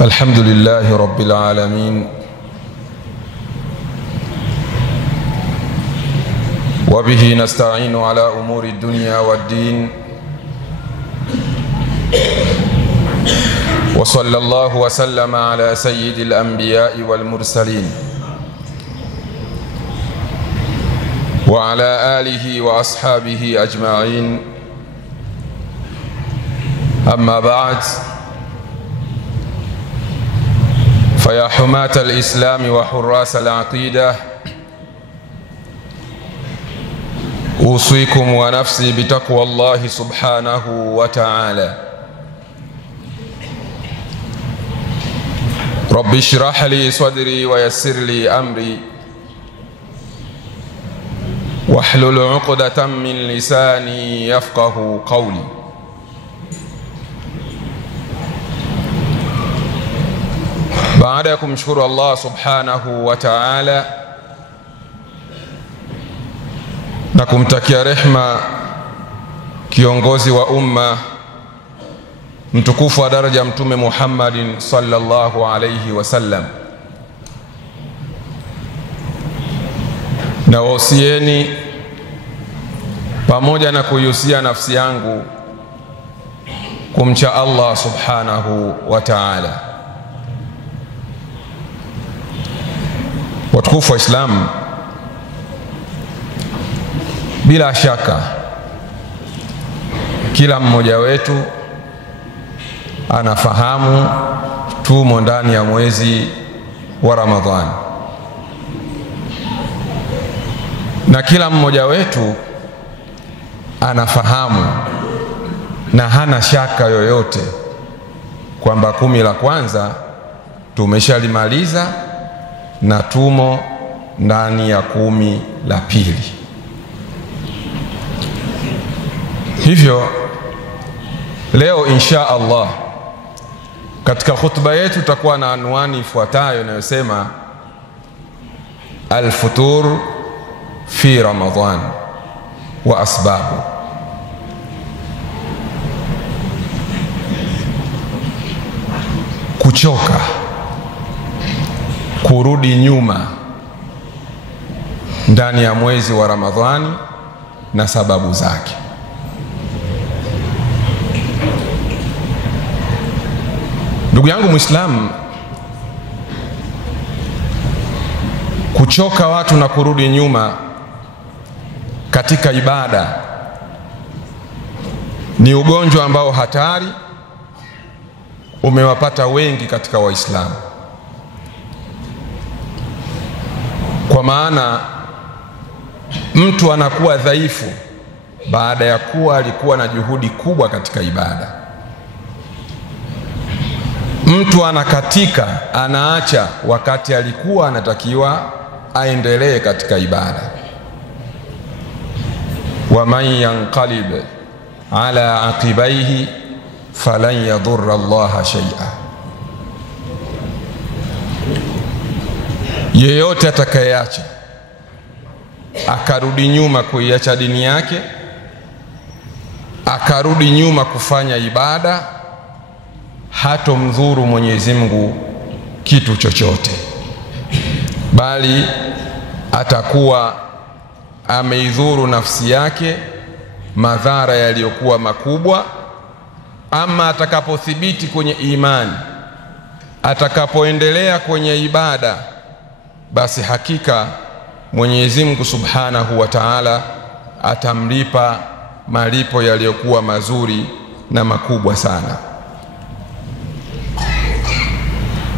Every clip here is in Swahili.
الحمد لله رب العالمين وبه نستعين على أمور الدنيا والدين وصلى الله وسلم على سيد الأنبياء والمرسلين وعلى آله وأصحابه أجمعين. أما بعد، فيا حماة الإسلام وحراس العقيدة، أوصيكم ونفسي بتقوى الله سبحانه وتعالى. رب اشرح لي صدري ويسر لي أمري واحلل عقدة من لساني يفقه قولي. Baada ya kumshukuru Allah subhanahu wa ta'ala na kumtakia rehma kiongozi wa umma mtukufu wa daraja Mtume Muhammadin sallallahu alayhi wasallam, na wasieni pamoja na kuihusia nafsi yangu kumcha Allah subhanahu wa ta'ala. Watukufu wa Islam, bila shaka kila mmoja wetu anafahamu tumo ndani ya mwezi wa Ramadhani, na kila mmoja wetu anafahamu na hana shaka yoyote kwamba 10 la kwanza tumeshalimaliza na tumo ndani ya 10 la pili. Hivyo leo insha Allah katika khutba yetu tutakuwa na anwani ifuatayo inayosema al-futur fi Ramadhan wa asbabu. Kuchoka, kurudi nyuma ndani ya mwezi wa Ramadhani na sababu zake. Ndugu yangu Muislamu, kuchoka watu na kurudi nyuma katika ibada ni ugonjwa ambao hatari umewapata wengi katika Waislamu. Kwa maana mtu anakuwa dhaifu baada ya kuwa alikuwa na juhudi kubwa katika ibada. Mtu anakatika, anaacha wakati alikuwa anatakiwa aendelee katika ibada. Wa man yanqalib ala aqibaihi falan yadurra Allah shay'a. Yeyote atakayeacha akarudi nyuma kuiacha dini yake, akarudi nyuma kufanya ibada, hatomdhuru Mwenyezi Mungu kitu chochote, bali atakuwa ameidhuru nafsi yake madhara yaliyokuwa makubwa. Ama atakapothibiti kwenye imani, atakapoendelea kwenye ibada, basi hakika Mwenyezi Mungu Subhanahu wa Ta'ala atamlipa malipo yaliyokuwa mazuri na makubwa sana.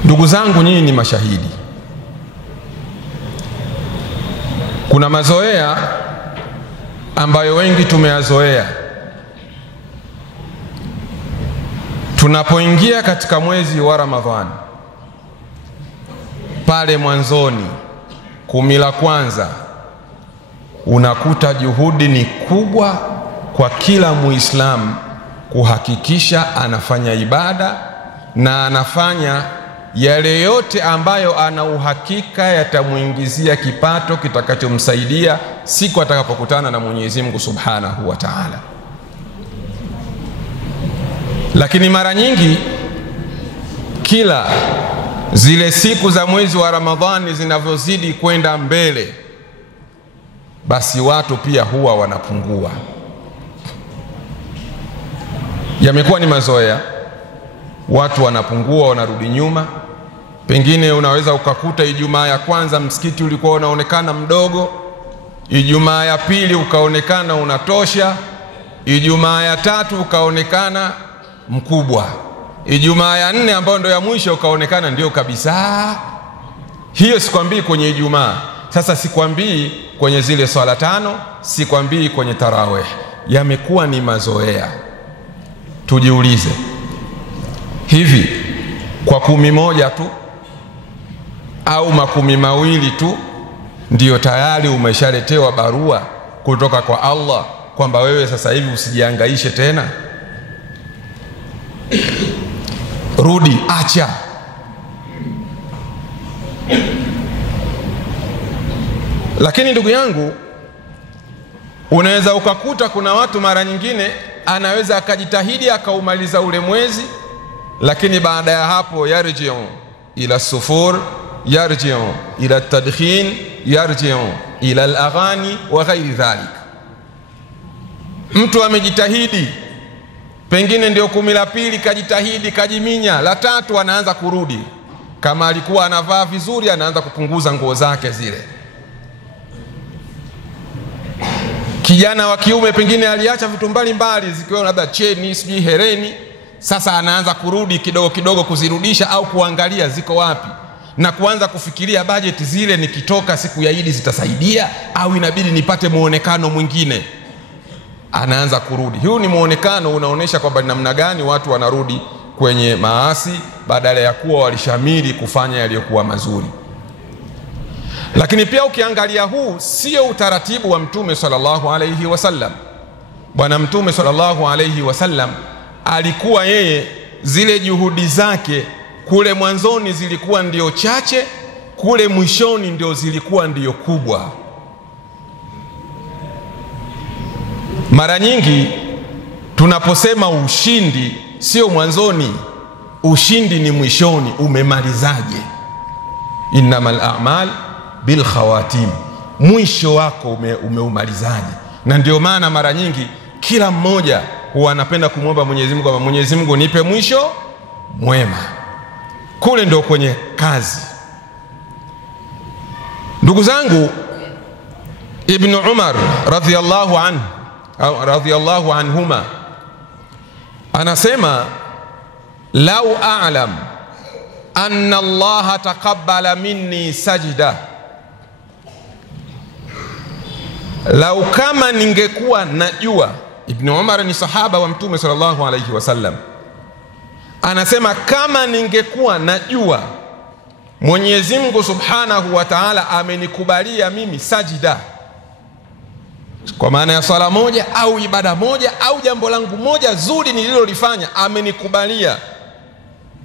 Ndugu zangu, nyinyi ni mashahidi. Kuna mazoea ambayo wengi tumeyazoea. Tunapoingia katika mwezi wa Ramadhani, pale mwanzoni 10 la kwanza, unakuta juhudi ni kubwa kwa kila Muislamu kuhakikisha anafanya ibada na anafanya yale yote ambayo ana uhakika yatamuingizia kipato kitakachomsaidia siku atakapokutana na Mwenyezi Mungu Subhanahu wa Ta'ala. Lakini mara nyingi kila zile siku za mwezi wa Ramadhani zinavyozidi kwenda mbele, basi watu pia huwa wanapungua. Yamekuwa ni mazoea, watu wanapungua, wanarudi nyuma. Pengine unaweza ukakuta Ijumaa ya kwanza msikiti ulikuwa unaonekana mdogo, Ijumaa ya pili ukaonekana unatosha, Ijumaa ya tatu ukaonekana mkubwa, Ijumaa ya nne ambayo ndio ya mwisho ukaonekana ndio kabisa. Hiyo sikwambii kwenye Ijumaa. Sasa sikwambii kwenye zile swala tano, sikwambii kwenye tarawih. Yamekuwa ni mazoea. Tujiulize, hivi kwa 11 tu au 12 tu ndio tayari umeshaletewa barua kutoka kwa Allah kwamba wewe sasa hivi usijihangaishe tena? Rudi, acha. Lakini ndugu yangu, unaweza ukakuta kuna watu mara nyingine anaweza akajitahidi akaumaliza ule mwezi, lakini baada ya hapo yarji'u ila sufur, yarji'u ila tadkhin, yarji'u ila al-aghani wa ghairi dhalik. Mtu amejitahidi, pengine ndio 10 la pili kajitahidi, kajiminya, la tatu anaanza kurudi. Kama alikuwa anavaa vizuri anaanza kupunguza nguo zake zile. Kijana wa kiume pengine aliacha vitu mbalimbali zikiwa labda cheni, sijui hereni, sasa anaanza kurudi kidogo kidogo kuzirudisha au kuangalia ziko wapi, na kuanza kufikiria bajeti zile nikitoka siku ya Idi zitasaidia au inabidi nipate muonekano mwingine. Anaanza kurudi. Huu ni muonekano unaonesha kwamba namna gani watu wanarudi kwenye maasi badala ya kuwa walishamiri kufanya yaliyokuwa mazuri. Lakini pia ukiangalia, huu sio utaratibu wa Mtume sallallahu alayhi wasallam. Bwana Mtume sallallahu alayhi wasallam alikuwa yeye, zile juhudi zake kule mwanzoni zilikuwa ndio chache, kule mwishoni ndio zilikuwa ndio kubwa. Mara nyingi tunaposema ushindi sio mwanzoni, ushindi ni mwishoni. Umemalizaje? Innamal a'mal bil khawatim, mwisho wako umeumalizaje? Na ndio maana mara nyingi kila mmoja huwa anapenda kumwomba Mwenyezi Mungu kwamba Mwenyezi Mungu nipe mwisho mwema. Kule ndio kwenye kazi. Ndugu zangu, Ibn Umar radhiyallahu anhuma anasema, lau a'lam anna Allah taqabbala minni sajda, lau kama ningekuwa najua. Ibn Umar ni sahaba wa Mtume sallallahu alayhi wasallam. Anasema kama ningekuwa najua Mwenyezi Mungu subhanahu wa ta'ala amenikubalia mimi sajida, kwa maana ya swala moja au ibada moja au jambo langu moja zuri nililolifanya amenikubalia,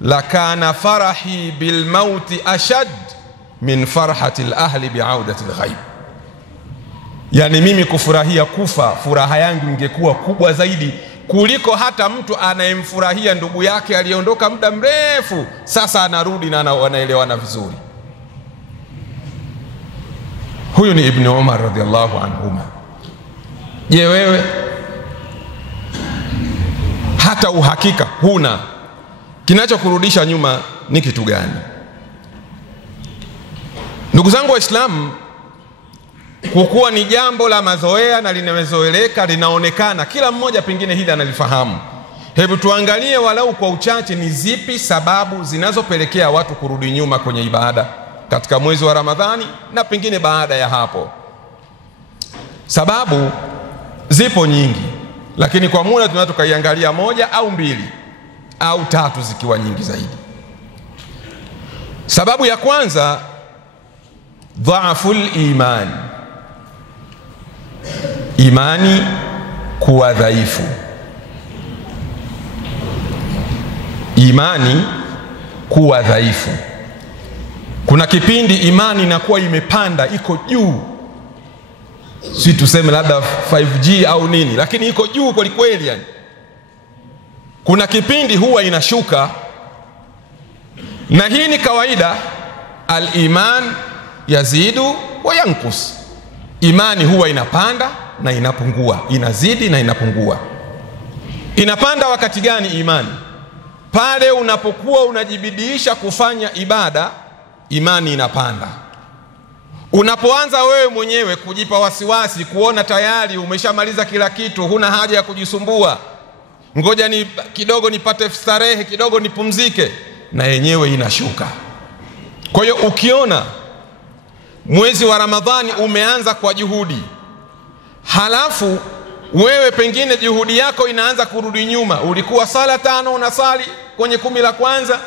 lakana farahi bil mauti ashad min farhati al-ahli bi'audati al-ghaib. Yani mimi kufurahia kufa, furaha yangu ingekuwa kubwa zaidi kuliko hata mtu anayemfurahia ndugu yake aliondoka muda mrefu, sasa anarudi na wanaelewana vizuri. Huyu ni Ibn Umar radhiallahu anhuma. Je, wewe hata uhakika huna? Kinachokurudisha nyuma ni kitu gani? Ndugu zangu Waislamu, kukuwa ni jambo la mazoea na limezoeleka, linaonekana kila mmoja pengine hili analifahamu. Hebu tuangalie walau kwa uchache ni zipi sababu zinazopelekea watu kurudi nyuma kwenye ibada katika mwezi wa Ramadhani na pengine baada ya hapo. Sababu zipo nyingi, lakini kwa muda tunaweza tukaiangalia moja au mbili au tatu zikiwa nyingi zaidi. Sababu ya kwanza, dhaaful iman, imani kuwa dhaifu. Imani kuwa dhaifu. Kuna kipindi imani inakuwa imepanda, iko juu, si tuseme labda 5G au nini, lakini iko juu kweli kweli yani. Kuna kipindi huwa inashuka, Na hii ni kawaida, al-iman yazidu wa yankus. Imani huwa inapanda na inapungua, inazidi na inapungua. Inapanda wakati gani imani? Pale unapokuwa unajibidiisha kufanya ibada, imani inapanda. Unapoanza wewe mwenyewe kujipa wasiwasi, kuona tayari umeshamaliza kila kitu, huna haja ya kujisumbua, ngoja ni kidogo nipate starehe, kidogo nipumzike, na yenyewe inashuka. Kwa hiyo ukiona mwezi wa Ramadhani umeanza kwa juhudi, halafu wewe pengine juhudi yako inaanza kurudi nyuma, ulikuwa sala 5 unasali kwenye 10 la kwanza,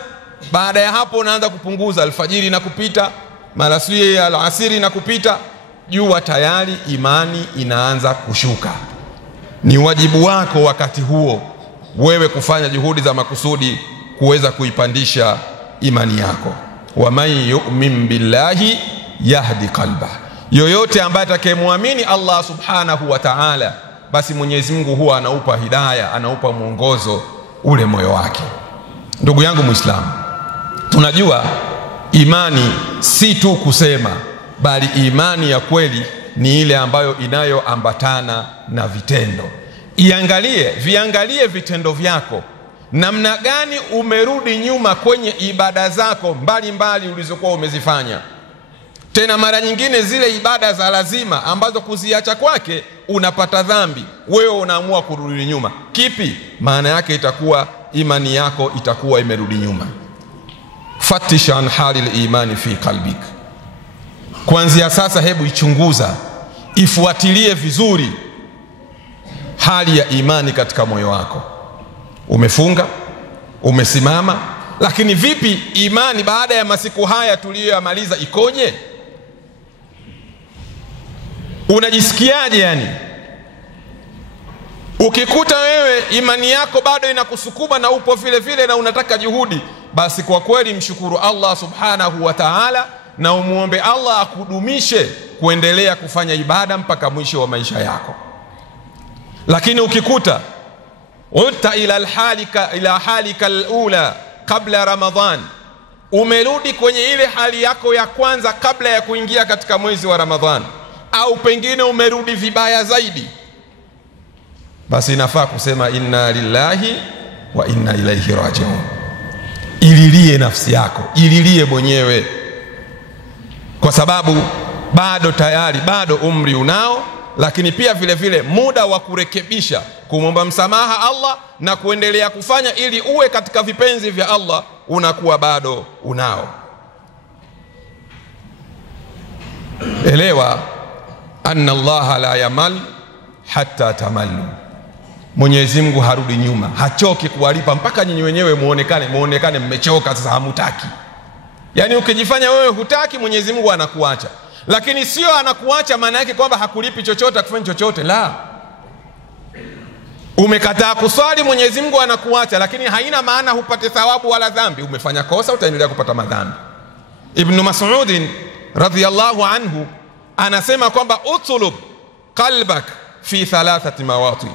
baada ya hapo unaanza kupunguza, alfajiri na kupita, malasui alasiri na kupita, jua tayari imani inaanza kushuka. Ni wajibu wako wakati huo wewe kufanya juhudi za makusudi kuweza kuipandisha imani yako. Wa man yu'min billahi yahdi qalba, yoyote ambaye atakayemwamini Allah subhanahu wa ta'ala, basi Mwenyezi Mungu huwa anaupa hidayah, anaupa mwongozo ule moyo wake. Ndugu yangu Muislamu, tunajua imani si tu kusema, bali imani ya kweli ni ile ambayo inayoambatana na vitendo. Viangalie vitendo vyako, namna gani umerudi nyuma kwenye ibada zako mbalimbali ulizokuwa umezifanya. Tena mara nyingine zile ibada za lazima ambazo kuziacha kwake unapata dhambi, wewe unaamua kurudi nyuma. Kipi? Maana yake itakuwa imani yako itakuwa imerudi nyuma. Fatish an halil imani fi qalbik. Kuanzia sasa hebu ichunguza, ifuatilie vizuri hali ya imani katika moyo wako. Umefunga, umesimama, lakini vipi imani baada ya masiku haya tuliyoyamaliza ikoje? Unajisikiaje yani? Ukikuta wewe imani yako bado inakusukuma na upo vile vile na unataka juhudi, basi kwa kweli mshukuru Allah subhanahu wa ta'ala na umuombe Allah akudumishe kuendelea kufanya ibada mpaka mwisho wa maisha yako. Lakini ukikuta uta ila halika alula kabla Ramadhan, umerudi kwenye ile hali yako ya kwanza kabla ya kuingia katika mwezi wa Ramadhan, au pengine umerudi vibaya zaidi, basi inafaa kusema inna lillahi wa inna ilaihi rajiun. Ililie nafsi yako, ililie mwenyewe, kwa sababu bado umri unao, lakini pia vile vile muda wa kurekebisha, kumwomba msamaha Allah na kuendelea kufanya ili uwe katika vipenzi vya Allah unakuwa bado unao. Elewa anna Allah la yamal hatta tamallu. Mwenyezi Mungu harudi nyuma, hachoki kuwalipa mpaka nyinyi wenyewe muonekane mmechoka, sasa hamutaki. Yani ukijifanya wewe hutaki, Mwenyezi Mungu anakuacha. Lakini sio anakuacha maana yake kwamba hakulipi chochote, akufanya chochote, la. Umekataa kuswali, Mwenyezi Mungu anakuacha, lakini haina maana hupate thawabu wala dhambi. Umefanya kosa, utaendelea kupata madhambi. Ibn Mas'ud radhiyallahu anhu anasema kwamba utlub qalbak fi 3 mawatin.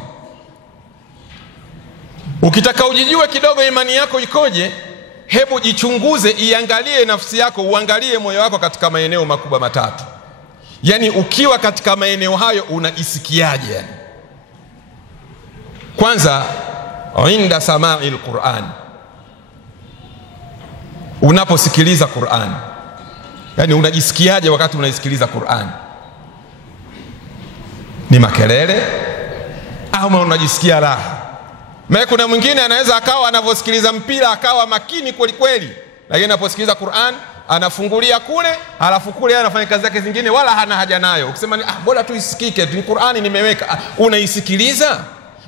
Ukitaka ujijue kidogo imani yako ikoje, hebu jichunguze, iangalie nafsi yako, uangalie moyo wako katika maeneo makubwa 3. Yani ukiwa katika maeneo hayo unaisikiaje yani? Kwanza, inda sama'il Qur'an, unaposikiliza Qur'an, yani unajisikiaje wakati unaisikiliza Qur'an? Ni makelele au unajisikia raha? Maana kuna mwingine anaweza akawa anavyosikiliza mpira akawa makini kweli kweli, lakini anaposikiliza Qur'an anafungulia kule, halafu kule anafanya kazi zake zingine wala hana haja nayo. Ukisema bora tu isikike, ni Qur'ani nimeweka, unaisikiliza.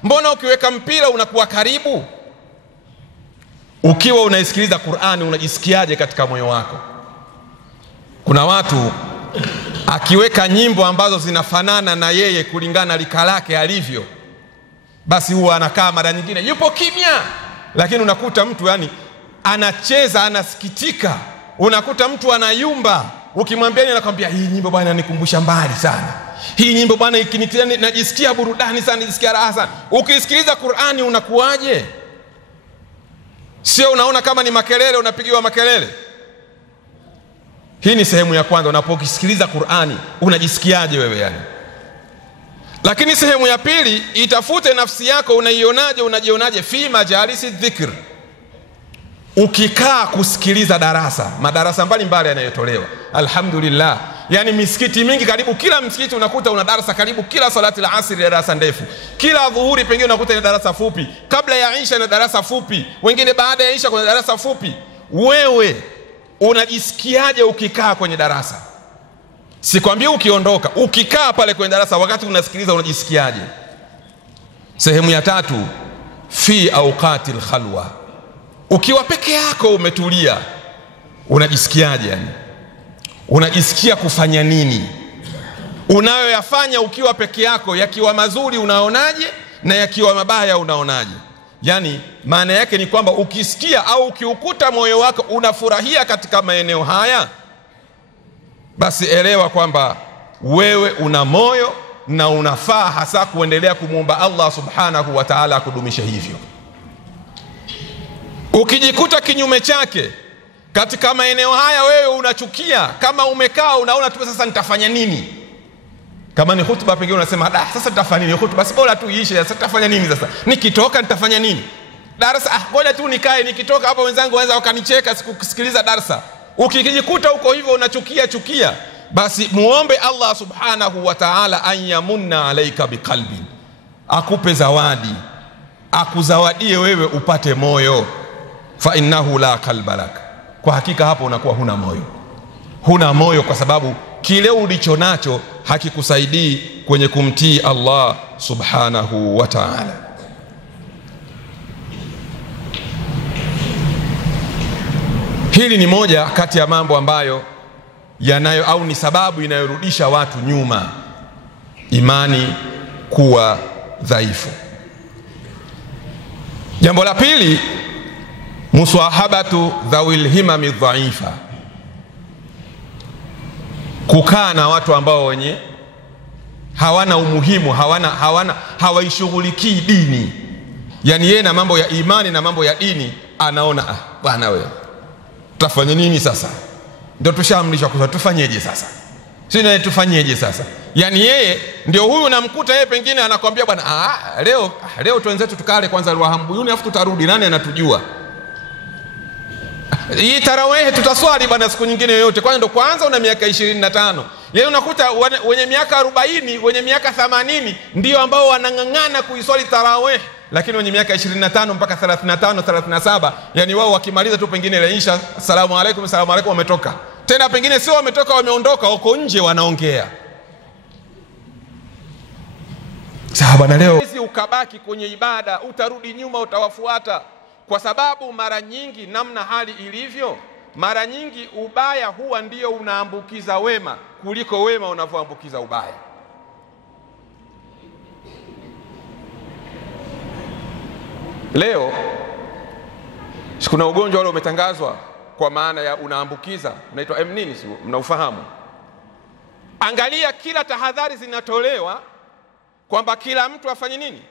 Mbona ukiweka mpira unakuwa karibu? Ukiwa unaisikiliza Qur'ani unajisikiaje katika moyo wako? Kuna watu akiweka nyimbo ambazo zinafanana na yeye kulingana lika lake alivyo, basi huwa anakaa mara nyingine yupo kimya, lakini unakuta mtu yani anacheza, anasikitika. Unakuta mtu anayumba, ukimwambia anakuambia hii nyimbo bwana inanikumbusha mbali sana, hii nyimbo bwana ikinitia najisikia burudani sana, najisikia raha sana. Ukisikiliza Qur'ani unakuaje? Sio unaona kama ni makelele, unapigiwa makelele. Hii ni sehemu ya kwanza, unapokisikiliza Qur'ani unajisikiaje wewe yani. Lakini sehemu ya pili, itafute nafsi yako, unaionaje, unajionaje fi majalisi dhikr. Ukikaa kusikiliza madarasa mbalimbali yanayotolewa, alhamdulillah, yani misikiti mingi, karibu kila msikiti unakuta una darasa, karibu kila salati la asri darasa ndefu, kila dhuhuri pengine unakuta ni darasa fupi, kabla ya Isha na darasa fupi, wengine baada ya Isha kuna darasa fupi. Wewe unajisikiaje ukikaa kwenye darasa? Sikwambia ukiondoka, ukikaa pale kwenye darasa wakati unasikiliza unajisikiaje? Sehemu ya tatu, fi awqatil khalwa. Ukiwa peke yako umetulia, unajisikiaje yani? Unajisikia kufanya nini? Unayoyafanya ukiwa peke yako, yakiwa mazuri unaonaje na yakiwa mabaya unaonaje? Yani maana yake ni kwamba ukisikia au ukiukuta moyo wako unafurahia katika maeneo haya, basi elewa kwamba wewe una moyo na unafaa hasa kuendelea kumuomba Allah subhanahu wa ta'ala kudumisha hivyo. Ukijikuta kinyume chake katika maeneo haya, wewe unachukia, kama umekaa unaona tu sasa nitafanya nini? Kama ni hutuba pengine unasema sasa nitafanya nini hutuba, basi bora tu iishe, sasa nitafanya nini sasa? Nikitoka nitafanya nini? Darasa ngoja tu nikae, nikitoka hapa wenzangu wanaweza wakanicheka sikusikiliza darasa. Ukijikuta uko hivyo unachukia, basi muombe Allah subhanahu wa ta'ala an yamunna alayka biqalbi, akupe zawadi, akuzawadie wewe upate moyo. Fa innahu la qalba lak, kwa hakika hapo unakuwa huna moyo kwa sababu kile ulicho nacho hakikusaidii kwenye kumtii Allah subhanahu wa ta'ala. Hili ni moja kati ya mambo ambayo yanayo au ni sababu inayorudisha watu nyuma, imani kuwa dhaifu. Jambo la pili, muswahabatu dhawil himami dhaifa, kukaa na watu ambao wenye hawana umuhimu, hawaishughulikii dini. Yani yeye na mambo ya imani na mambo ya dini anaona bwana wewe tutafanya nini sasa? Ndio tushaamrishwa kwa tufanyeje sasa? Sina tufanyeje sasa? Yani yeye ndio huyu namkuta yeye pengine anakuambia bwana leo tuenzetu tukale kwanza Alwahambuyuni afu tutarudi, nani anatujua? Hii tarawih tutaswali bwana siku nyingine yoyote, kwani ndo kwanza una miaka 25. Leo unakuta wenye miaka 40, wenye miaka 80 ndio ambao wanang'ang'ana kuiswali tarawih, lakini wenye miaka 25 mpaka 35, 37, yani wao wakimaliza tu pengine ile Isha, asalamu alaykum wametoka. Tena pengine sio wametoka, wameondoka, wako nje wanaongea. Sawa bwana, leo ukabaki kwenye ibada, utarudi nyuma, utawafuata. Kwa sababu mara nyingi namna hali ilivyo, mara nyingi ubaya huwa ndio unaambukiza wema kuliko wema unavyoambukiza ubaya. Leo kuna ugonjwa ule umetangazwa kwa maana ya unaambukiza, unaitwa nini, si mnaufahamu? Angalia kila tahadhari zinatolewa kwamba kila mtu afanye nini?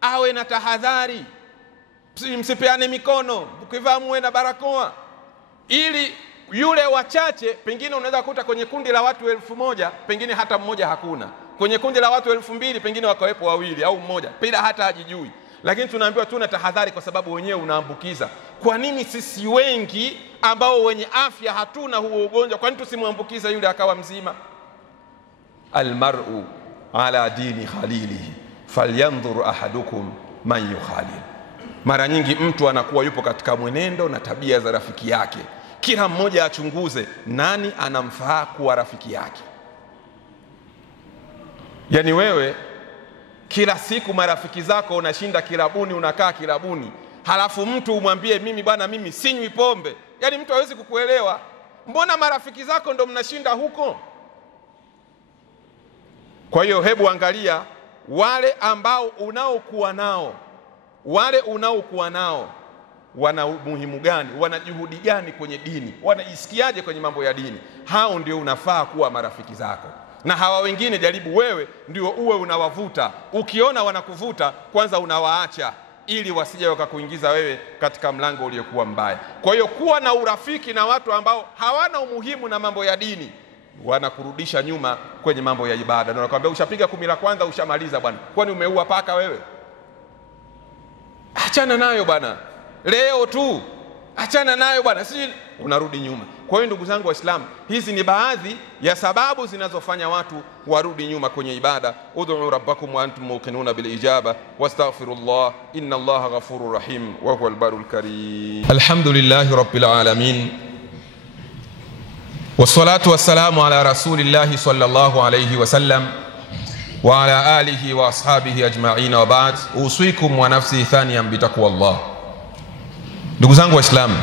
Awe na tahadhari. Msipeane mikono, ukivaa muwe na barakoa, ili yule wachache, pengine unaweza kukuta kwenye kundi la watu 1000 pengine hata mmoja hakuna, kwenye kundi la watu 2000 pengine wakawepo 2 au mmoja bila hata hajijui, lakini tunaambiwa tuna tahadhari kwa sababu wenyewe unaambukiza. Kwa nini sisi wengi ambao wenye afya hatuna huo ugonjwa, kwa nini tusimwambukiza yule akawa mzima? Almar'u ala dini khalilihi falyanzur ahadukum man yukhalil. Mara nyingi mtu anakuwa yupo katika mwenendo na tabia za rafiki yake. Kila mmoja achunguze nani anamfaa kuwa rafiki yake. Yani wewe kila siku marafiki zako unashinda kilabuni, unakaa kilabuni, halafu mtu umwambie mimi bwana mimi sinywi pombe, yani mtu hawezi kukuelewa. Mbona marafiki zako ndo mnashinda huko? Kwa hiyo hebu angalia wale ambao unaokuwa nao wana umuhimu gani, wana juhudi gani kwenye dini, wanaisikiaje kwenye mambo ya dini. Hao ndio unafaa kuwa marafiki zako, na hawa wengine jaribu wewe ndio uwe unawavuta. Ukiona wanakuvuta kwanza unawaacha, ili wasije wakakuingiza wewe katika mlango uliokuwa mbaya. Kwa hiyo kuwa na urafiki na watu ambao hawana umuhimu na mambo ya dini, wanakurudisha nyuma kwenye mambo ya ibada. Na nakwambia ushapiga 10 la kwanza ushamaliza bwana. Kwani umeua paka wewe? Achana nayo bwana. Leo tu achana nayo bwana, si unarudi nyuma. Kwa hiyo ndugu zangu Waislamu, hizi ni baadhi ya sababu zinazofanya watu warudi nyuma kwenye ibada. Ud'u rabbakum wa antum muqinuna bil ijaba wastaghfirullah inna Allaha ghafurur rahim wa huwal barul karim. Alhamdulillahi rabbil alamin wassalatu wassalamu ala rasulillahi sallallahu alayhi wasallam wa ala alihi wa ashabihi ajma'in wa ba'd. Usikum wa nafsi thaniyan bi taqwallah. Ndugu zangu Waislamu,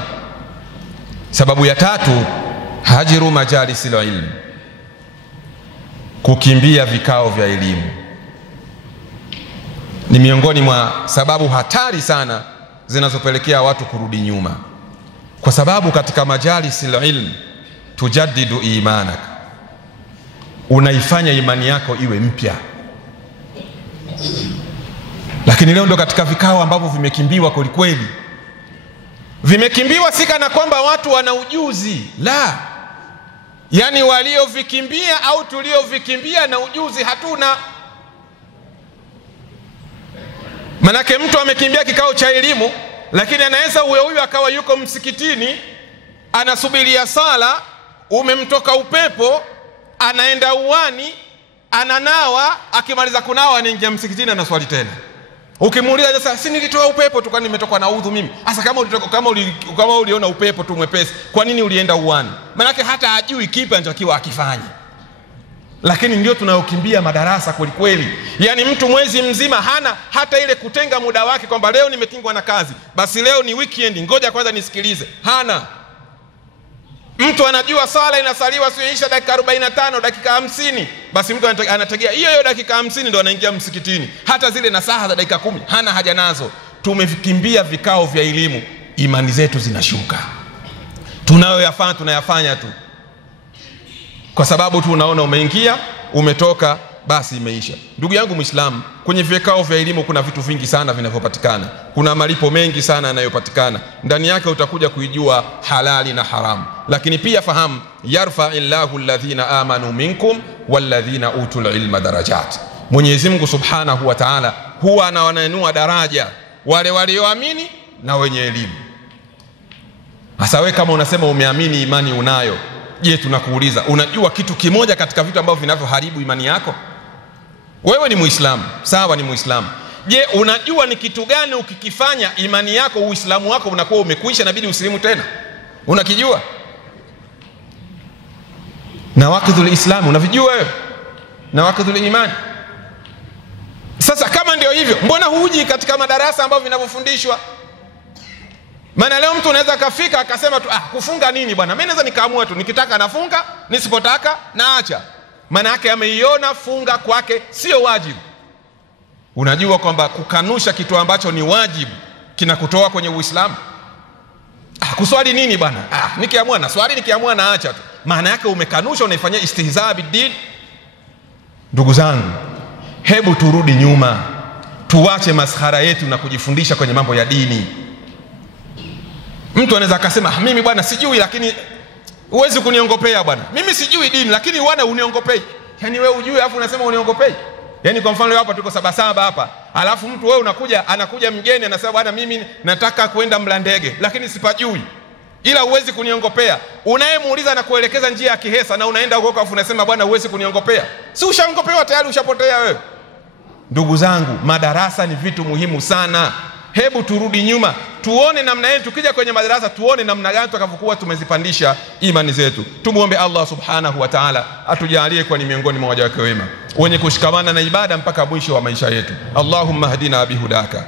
sababu ya tatu, hajiru majalisil ilm, kukimbia vikao vya elimu, ni miongoni mwa sababu hatari sana zinazopelekea watu kurudi nyuma, kwa sababu katika majalisil ilm tujaddidu imanak, unaifanya imani yako iwe mpya. Lakini leo ndo katika vikao ambavyo vimekimbiwa kweli, vimekimbiwa si kana kwamba watu wana ujuzi, la, yani waliovikimbia au tuliovikimbia na ujuzi hatuna. Manake mtu amekimbia kikao cha elimu, lakini anaweza huyo akawa yuko msikitini anasubiria sala, umemtoka upepo, anaenda uwani, ananawa, akimaliza kunawa anaingia msikitini anaswali tena. Ukimuuliza sasa, si nilitoa upepo tu, kwani nimetoka na udhu mimi? Sasa kama uliona upepo tu mwepesi, kwa nini ulienda uwani? Maana hata hajui kipi anatakiwa akifanye. Lakini ndio tunayokimbia madarasa kweli. Yani mtu mwezi mzima hana hata ile kutenga muda wake kwamba leo nimetingwa na kazi, basi leo ni weekend, ngoja kwanza nisikilize. Hana. Mtu anajua sala inasaliwa siisha dakika 45, dakika 50, basi mtu anategea hiyo dakika 50 ndo anaingia msikitini. Hata zile nasaha za dakika 10 hana haja nazo. Tumevikimbia vikao vya elimu, imani zetu zinashuka. Tunayafanya tu kwa sababu tu unaona umeingia, umetoka, basi imeisha. Ndugu yangu Muislamu, kwenye vikao vya elimu kuna vitu vingi sana vinavyopatikana. Kuna malipo mengi sana yanayopatikana. Ndani yake utakuja kuijua halali na haramu. Lakini pia fahamu, yarfa'illahu alladhina amanu minkum walladhina utul ilma darajat. Mwenyezi Mungu Subhanahu wa Ta'ala huwa anawainua daraja wale walioamini na wenye elimu. Hasa wewe kama unasema umeamini, imani unayo, je, tunakuuliza, unajua kitu kimoja katika vitu ambavyo vinavyoharibu imani yako? Wewe ni Muislamu, sawa, ni Muislamu. Je, unajua ni kitu gani ukikifanya imani yako, Uislamu wako unakuwa umekuisha, inabidi usilimu tena? Unakijua? Nawaqidhul Islam unavijua wewe? Nawaqidhul iman. Sasa kama ndio hivyo, mbona huji katika madarasa ambayo vinavyofundishwa? Maana leo mtu anaweza kafika akasema tu, kufunga nini bwana? Mimi naweza nikaamua tu, nikitaka nafunga, nisipotaka naacha. Maana yake ameiona funga kwake sio wajibu. Unajua kwamba kukanusha kitu ambacho ni wajibu kinakutoa kwenye Uislamu? Kuswali nini bwana? Nikiamua na swali, nikiamua naacha tu. Maana yake umekanusha, unaifanyia istihzaa bidin. Ndugu zangu, hebu turudi nyuma, tuache maskhara yetu na kujifundisha kwenye mambo ya dini. Mtu anaweza akasema, mimi bwana sijui, lakini huwezi kuniongopea bwana. Mimi sijui dini, lakini wana uniongopei. Yani wewe ujue afu unasema uniongopei? Yani kwa mfano hapa tuko Sabasaba hapa, alafu mtu wewe anakuja mgeni anasema, bwana mimi nataka kwenda Mlandege, lakini sipajui, ila huwezi kuniongopea. Unayemuuliza na kuelekeza njia ya Kihesa na unaenda huko afu unasema bwana huwezi kuniongopea. Si ushaongopewa tayari, ushapotea wewe. Ndugu zangu, madarasa ni vitu muhimu sana. Hebu turudi nyuma, tuone namna yetu, tukija kwenye madarasa tuone namna gani tutakavyokuwa tumezipandisha imani zetu. Tumuombe Allah Subhanahu wa Ta'ala atujalie kwa ni miongoni mwa waja wake wema wenye kushikamana na ibada mpaka mwisho wa maisha yetu. Allahumma hadina bihudaka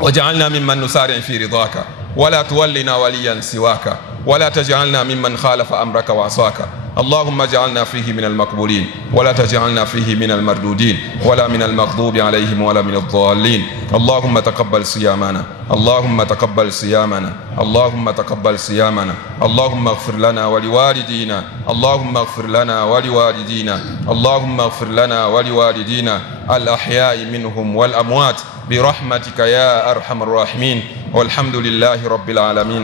waj'alna mimman nusari fi ridaka wala tuwallina waliyan siwaka wala taj'alna mimman khalafa amraka wa asaka. اللهم اجعلنا فيه من المقبولين ولا تجعلنا فيه من المردودين ولا من المغضوب عليهم ولا من الضالين. اللهم تقبل صيامنا، اللهم تقبل صيامنا، اللهم تقبل صيامنا. اللهم اغفر لنا ولوالدينا، اللهم اغفر لنا ولوالدينا، اللهم اغفر لنا ولوالدينا الأحياء منهم والأموات برحمتك يا أرحم الراحمين والحمد لله رب العالمين.